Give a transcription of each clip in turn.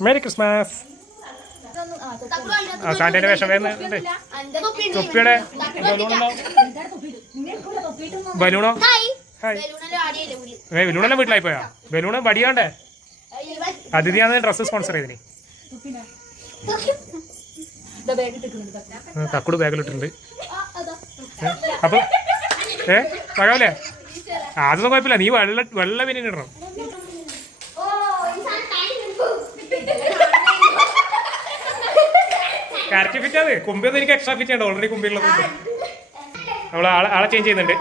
Merry Christmas ആ സാന്റേന്റെ വേഷം വരുന്നുണ്ട് തൊപ്പിയുടെ ബലൂണോ? ഹായ്. ഏ ബലൂണെല്ലാം വീട്ടിലായി പോയാ ബലൂണ് വടിയാണ്ടേ അതിഥിയാണ് ഡ്രസ്സ് സ്പോൺസർ ചെയ്തിന് തക്കുട് ബാഗിലിട്ടുണ്ട് അപ്പൊ ഏ മഴവല്ലേ അതൊന്നും കുഴപ്പമില്ല. നീ വെള്ള വെള്ള പിന്നെ ഇടണം. കറക്റ്റ് ഫിറ്റ് കുമ്പി ഒന്നും എനിക്ക് എക്സ്ട്രാ ഫിറ്റ് ഉണ്ട് ഓൾറെഡി കുമ്പിയുള്ള കുമ്പ് നമ്മൾ ആളെ ആളെ ചേഞ്ച് ചെയ്യുന്നുണ്ട്.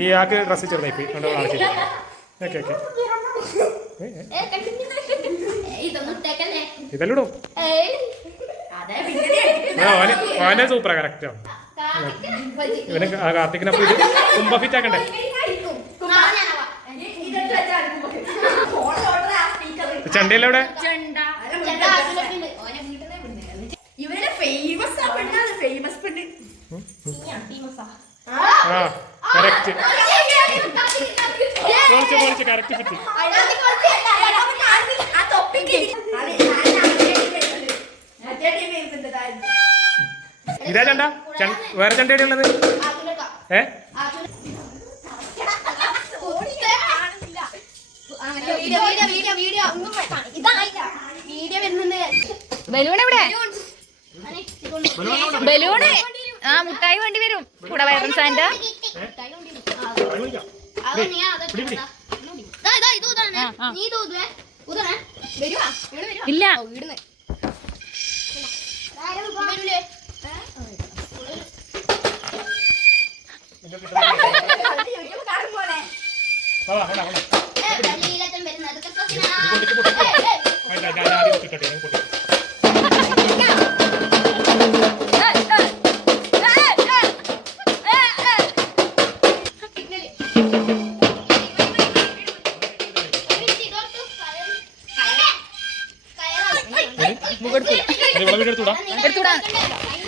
ഈ ആൾക്ക് ഡ്രസ്സ് ചെറുതായി പോയി അതുകൊണ്ട് ആളെ ചേഞ്ച് ഓക്കെ ഓക്കെ ഇതല്ലോ ഓന് ഓനെ സൂപ്പറാ കറക്റ്റ് ആണ് ഇവന് ആ കാർത്തിക്കിനപ്പോൾ ഇത് കുമ്പ ഫിറ്റ് ആക്കണ്ടേ? ചണ്ടിയല്ലേ എവിടെ ഇവരുടെ ഫേമസ് ആ പെണ്ണാണ് ഫേമസ് പെണ്ണ് ആ കറക്റ്റ് പൊളിച്ച് പൊളിച്ച് കറക്റ്റ് ഫിറ്റ് ആ തൊപ്പിക്ക് അതെ, ഞാൻ അങ്ങോട്ടേ വരുന്നത്. മറ്റേ ടീം വരുന്നുണ്ട്. ഇതാ ചണ്ട. വേറെ ചണ്ട എവിടെ ഉള്ളത് ഏ? വീഡിയോ വരുന്നുണ്ട് ബലൂൺ എവിടെ ബലൂണ്. ആ മുട്ടായി വേണ്ടി വരും. കൂടെ വയറൻ സാന്റ ആ, ആ. നീ തൂതുവേ ഊതണേ വരുവാ ഇവിടെ വരുവാ ഇല്ല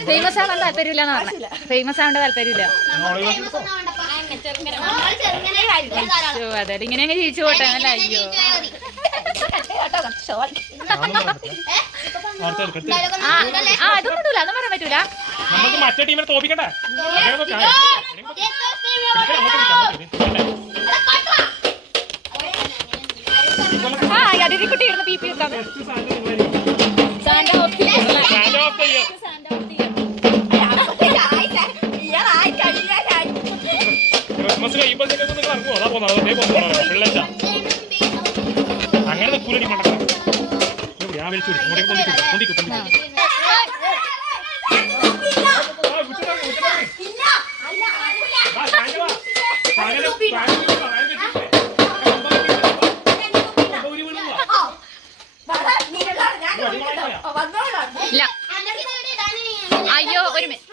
ഫേമസ് ആവാൻ താല്പര്യമില്ല എന്ന് പറഞ്ഞു ഫേമസ് ആവേണ്ട താല്പര്യമില്ല. അതെ ഇങ്ങനെ അങ്ങ് ജീവിച്ചു പോട്ടെ. അല്ല അയ്യോ. ആ അതൊന്നും അതൊന്നും പറയാൻ പറ്റൂല. നമുക്ക് മറ്റേ ടീമിനെ തോപ്പിക്കണ്ടേ. ആ, ഇവിടെയും ഇരുന്ന് പി പി spirit ക്രിസ്മസ് കഴിയുമ്പോഴത്തേക്കൊക്കെ നിങ്ങൾ ഇറങ്ങുമോ അതാ പോകുന്നത്. അതേ പോകുന്നത്. പിള്ളേച്ച അങ്ങനെ നിൽക്കൂലടി മണ്ടക്ക ഞാൻ വിളിച്ചു ഇങ്ങോട്ടേക്ക് പൊന്തിക്കും പൊന്തിക്കും പൊന്തിക്കും. ഇല്ല. അയ്യോ ഒരു മിനിറ്റ്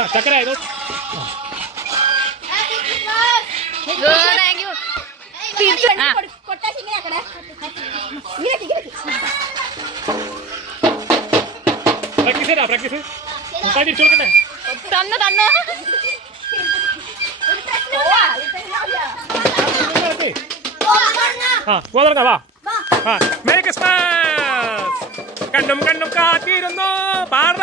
ആക്കണേ. ഇങ്ങനെ ഇങ്ങനെ പ്രാക്ടീസ് പ്രാക്ടീസ് കൊടുക്കണ്ടേ തന്നു തന്നു. ആ തുടങ്ങാം വാ. ആ മേരി ക്രിസ്മസ്. കണ്ണും കണ്ണും കാത്തിരുന്നു. പാട